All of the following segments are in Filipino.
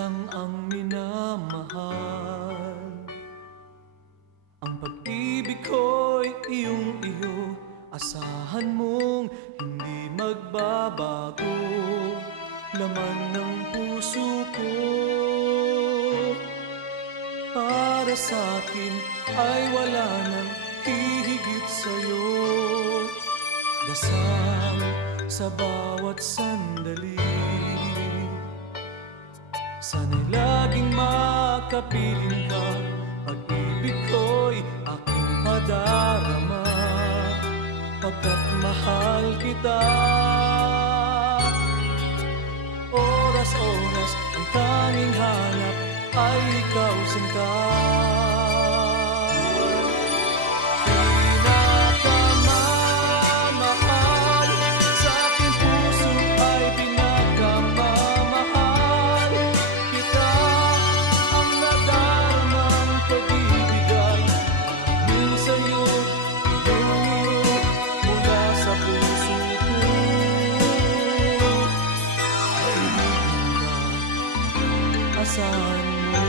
lang ang minamahal. Ang pag-ibig ko'y iyong-iyo, asahan mong hindi magbabago. Laman ng puso ko para sa'kin ay wala nang hihigit sa'yo. Dasal sa bawat sandali, sana'y laging makapiling ka. Pag-ibig ko'y aking padarama, pagkat mahal kita. Oras-oras ang tanging hanap ay ikaw, sinta. Asahan mo.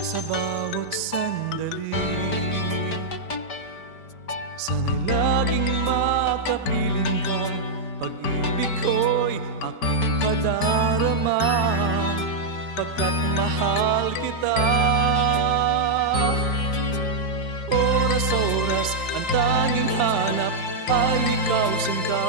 Sa bawat sandali, sana'y laging makapiling ka. Pag-ibig ko'y aking padarama, pagkat mahal kita. Oras-oras ang tanging hanap ay ikaw, sinta.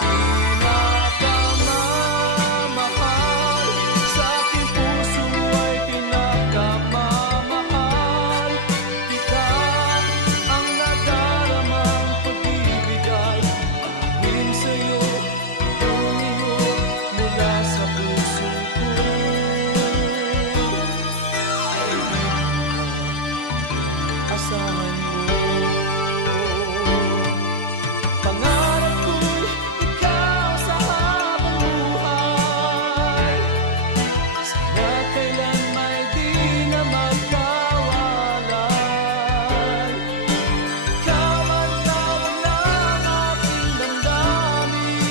Pinakamamahal sa aking puso ay pinakamamahal kita. Ang nadaramang pag-ibig ay amin sa'yo, mula sa puso ko. Asahan mo. Pangarap ko'y ikaw sa habang buhay, sana kailan may di na magkawalay. Ikaw man tawag ng aking damdamin,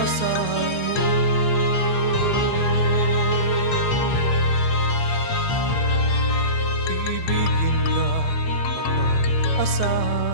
asahan mo. Ibigin ka, asahan.